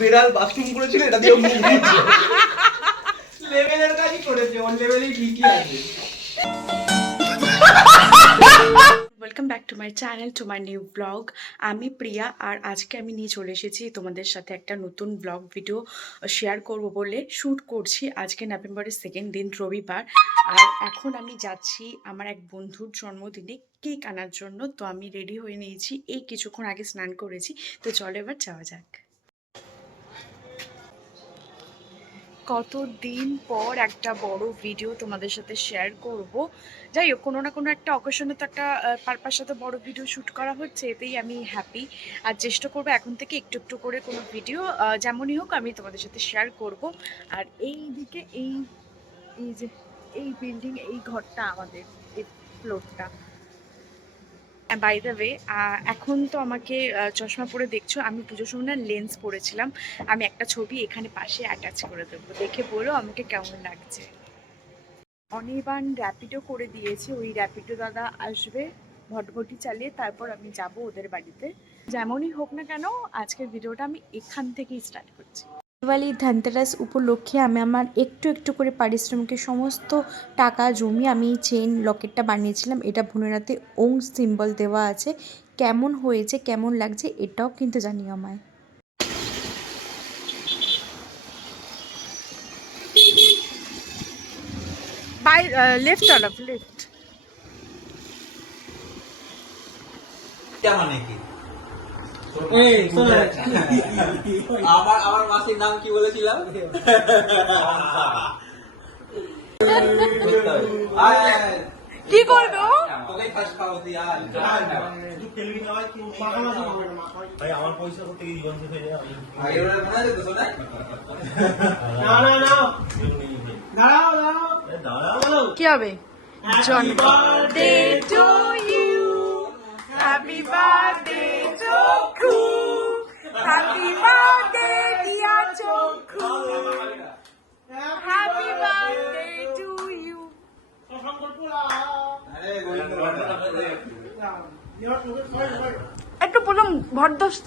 বিড়াল বাথরুম করেছিল এটা দিয়ে মুখ দিয়েছে লেভেলের কাজই করেছে ওর লেভেলেই ঠিকই আছে welcome back to my channel to my new blog. আমি প্রিয়া আর আজকে আমি নিয়ে চলে এসেছি তোমাদের সাথে একটা নতুন ব্লগ ভিডিও শেয়ার করব বলে শ্যুট করছি। আজকে নভেম্বরের 2nd দিন রবিবার, আর এখন আমি যাচ্ছি আমার এক বন্ধুর জন্মদিনে কেক আনার জন্য। তো আমি রেডি হয়ে নিয়েছি, এই কিছুক্ষণ আগে স্নান করেছি। তো চলো এবার যাওয়া যাক। কতদিন পর একটা বড় ভিডিও তোমাদের সাথে শেয়ার করব। যাই হোক, কোনো না কোনো একটা অকেশনে তো একটা পারপাসে তো বড় ভিডিও শ্যুট করা হচ্ছে, এতেই আমি হ্যাপি। আর চেষ্টা করবো এখন থেকে একটু একটু করে কোনো ভিডিও যেমনই হোক আমি তোমাদের সাথে শেয়ার করব। আর এই দিকে এই এই যে এই বিল্ডিং, এই ঘরটা আমাদের, এই ফ্লোরটা। বাই দ্য ওয়ে, এখন তো আমাকে চশমা পরে দেখছো, আমি পুজোর সময় না লেন্স পরেছিলাম। আমি একটা ছবি এখানে পাশে অ্যাটাচ করে দেবো, দেখে বলো আমাকে কেমন লাগছে। অনির্বাণ র্যাপিডো করে দিয়েছে, ওই র্যাপিডো দাদা আসবে ভটভটি চালিয়ে, তারপর আমি যাব ওদের বাড়িতে। যেমনই হোক না কেন আজকের ভিডিওটা আমি এখান থেকেই স্টার্ট করছি। দিওয়ালি ধনতেরাস উপলক্ষে আমি আমার একটু একটু করে পারিশ্রমিকের সমস্ত টাকা জমিয়ে আমি চেন লকেটটা বানিয়েছিলাম। এটা ভুনেরাতে ওং সিম্বল দেওয়া আছে। কেমন হয়েছে, কেমন লাগছে এটাও কিন্তু জানিও আমায়। By left of left. মানে কি আমার মাসির নাম কি বলেছিলাম কি করবো তোকেই ফার্স্ট খাওয়া দিয়া ভাই আমার পয়সা করতে গিয়ে জীবন শেষ হয়ে যায়। ভাই ওরা মনে আছে তো শোনা দাঁড়াও কি হবে? Johnny birthday to you, happy birthday Chokku, happy birthday dear Chokku, happy birthday to you. একটু প্রথম ভরদস্ত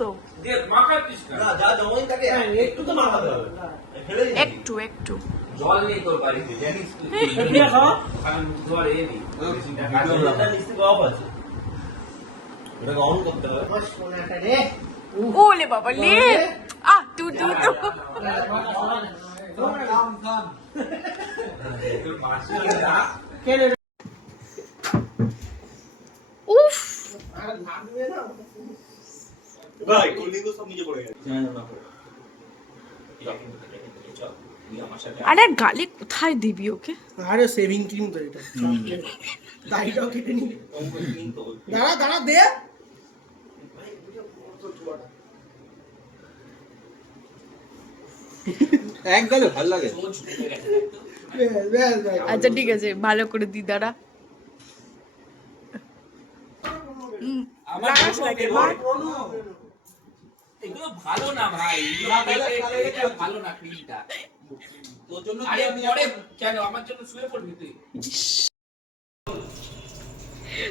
একটু একটু জল নেই তোর বাড়িতে জানিস অন করতে হবে। ওলে বাবা লে তু তু তু উফ ভাই কোল্ডিং তো সব নিচে পড়ে গেছে। আরে গালে কোথায় দিবি ওকে? আরে সেভিং ক্রিম তো এটা দাড়িটাও কেটে নি দাঁড়া দাঁড়া দে একদম ভালো লাগে আচ্ছা ঠিক আছে, ভালো করে দি দাঁড়া। লাগাস লাগে ভাই। এগুলো ভালো না ভাই, এগুলো ভালো না ক্রিমটা। তোর জন্য আরে পরে কেন আমার জন্য শুয়ে পড়বি তুই?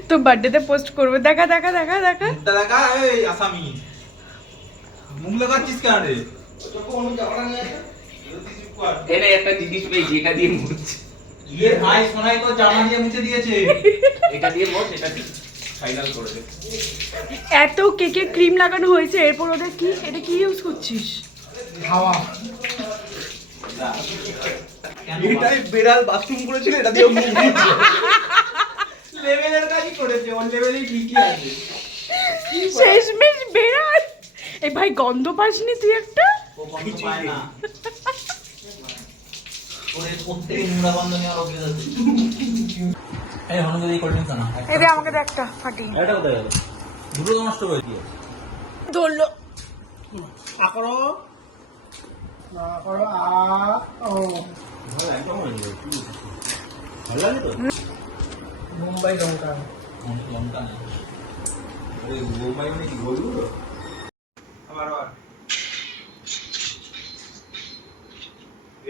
তো বার্থডেতে পোস্ট করবে, দেখা দেখা দেখা দেখা। দেখা এই আসামি মুখ লাগাচ্ছিস কেন রে এনে একটা জিনিস পেয়েছি, এটা দিয়ে মুছছি। ইয়ে ভাই সোনাই তো জামা দিয়ে মুছে দিয়েছে এটা দিয়ে মোছ, এটা দিয়ে ফাইনাল করে দে। এত কেকে ক্রিম লাগানো হয়েছে, এরপর ওদের কি, এটা কি ইউজ করছিস? হাওয়া এটাই বিড়াল বাথরুম করেছিল এটা দিয়ে মুখ দিয়েছে লেভেলের কাজই করেছে ওর লেভেলেই ঠিকই আছে শেষমেশ বেড়াল। এই ভাই গন্ধ পাসনি তুই একটা? ও কিছু পায় না ওরে প্রত্যেক নোংরা গন্ধ নিয়ে আর অভ্যেস আছে এই হনুমান এই কোল্ড ড্রিঙ্কস না এই দে আমাকে দে একটা ফাটি। এটা কোথায় গেল? দুটো তো নষ্ট করে দিয়েছে ধরলো। আকরো না করো ও ভালো একদম হয়ে গেল। ভালো লাগে তো? মুম্বাই লঙ্কা লঙ্কা না ওই মুম্বাই মানে কি বলবো আবার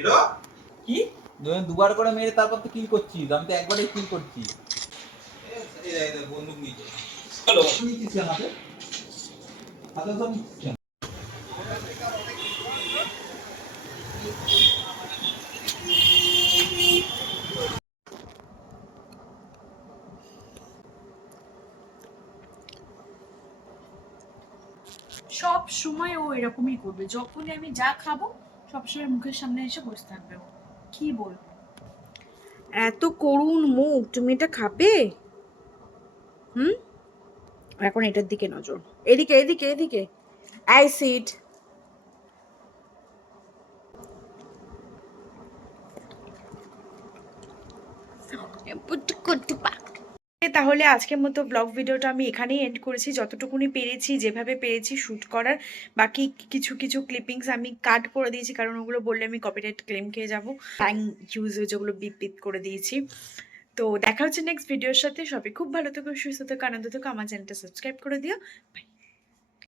এলো কি দুবার করে মেরে তারপর তো কিল করছিস, আমি তো একবারই কিল করছি। এই বন্দুক নিয়ে চলো নিচ্ছিস আমাকে হাতে সব নিচ্ছিস সব সময় ও এরকমই করবে, যখনই আমি যা খাবো সবসময় মুখের সামনে এসে বসে থাকবে ও। কি বলবো, এত করুণ মুখ, তুমি এটা খাবে? এখন এটার দিকে নজর, এদিকে এদিকে এদিকে, অ্যাসিড। তাহলে আজকের মতো ব্লগ ভিডিওটা আমি এখানেই এন্ড করেছি। যতটুকুনি পেরেছি, যেভাবে পেরেছি শ্যুট করার, বাকি কিছু কিছু ক্লিপিংস আমি কাট করে দিয়েছি, কারণ ওগুলো বললে আমি কপিরাইট ক্লেম খেয়ে যাবো। ট্যাং ইউজ যেগুলো বিপ বিপ করে দিয়েছি। তো দেখা হচ্ছে নেক্সট ভিডিওর সাথে। সবাই খুব ভালো থেকো, সুস্থ থেকো, আনন্দ থেকো। আমার চ্যানেলটা সাবস্ক্রাইব করে দিও। বাই।